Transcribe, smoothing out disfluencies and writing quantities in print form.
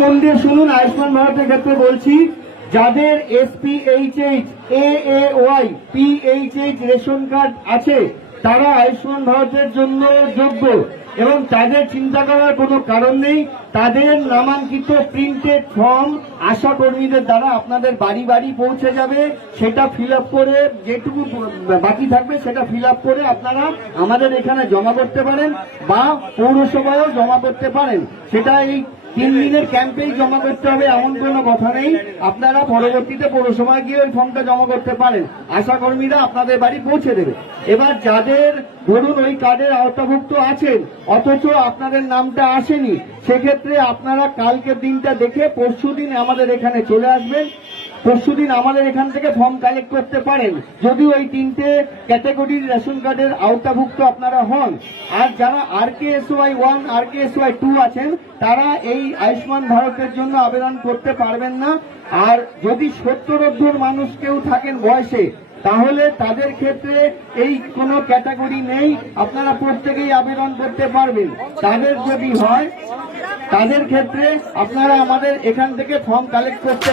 মন দিয়ে শুনুন, আয়ুষ্মান ভারতের ক্ষেত্রে বলছি, যাদের SPHH, AAY, PHH ration card আছে তারা আয়ুষ্মান ভারতের জন্য যোগ্য এবং তাদের চিন্তা করার কোনো কারণ নেই। তাদের নামাঙ্কিত প্রিন্টেড ফর্ম আশা কর্মীদের দ্বারা আপনাদের বাড়ি বাড়ি পৌঁছে যাবে। সেটা ফিল আপ করে, যেটুকু বাকি থাকবে সেটা ফিল আপ করে আপনারা আমাদের এখানে জমা করতে পারেন বা পৌরসভায়ও জমা করতে পারেন। সেটা এই 3 দিনের ক্যাম্পেই জমা করতে হবে এমন কোনো কথা নেই। আপনারা পরবর্তীতে পৌরসভায় গিয়ে ওই ফর্মটা জমা করতে পারেন, আশা কর্মীরা আপনাদের বাড়ি পৌঁছে দেবে। এবার যাদের ধরুন ওই কার্ডের আওতাভুক্ত আছেন অথচ আপনাদের নামটা আসেনি, সেক্ষেত্রে আপনারা কালকের দিনটা দেখে পরশুদিন আমাদের এখানে চলে আসবেন। পরশুদিন আমাদের এখান থেকে ফর্ম কালেক্ট করতে পারেন যদি ওই 3টে ক্যাটাগরির রেশন কার্ডের আওতাভুক্ত আপনারা হন। আর যারা RKSY 1, RKSY 2 আছেন তারা এই আয়ুষ্মান ভারতের জন্য আবেদন করতে পারবেন না। আর যদি 70 মানুষ কেউ থাকেন বয়সে, তাহলে তাদের ক্ষেত্রে এই কোনো ক্যাটাগরি নেই, আপনারা প্রত্যেকেই আবেদন করতে পারবেন। তাদের যদি হয় তাদের ক্ষেত্রে আপনারা আমাদের এখান থেকে ফর্ম কালেক্ট করতে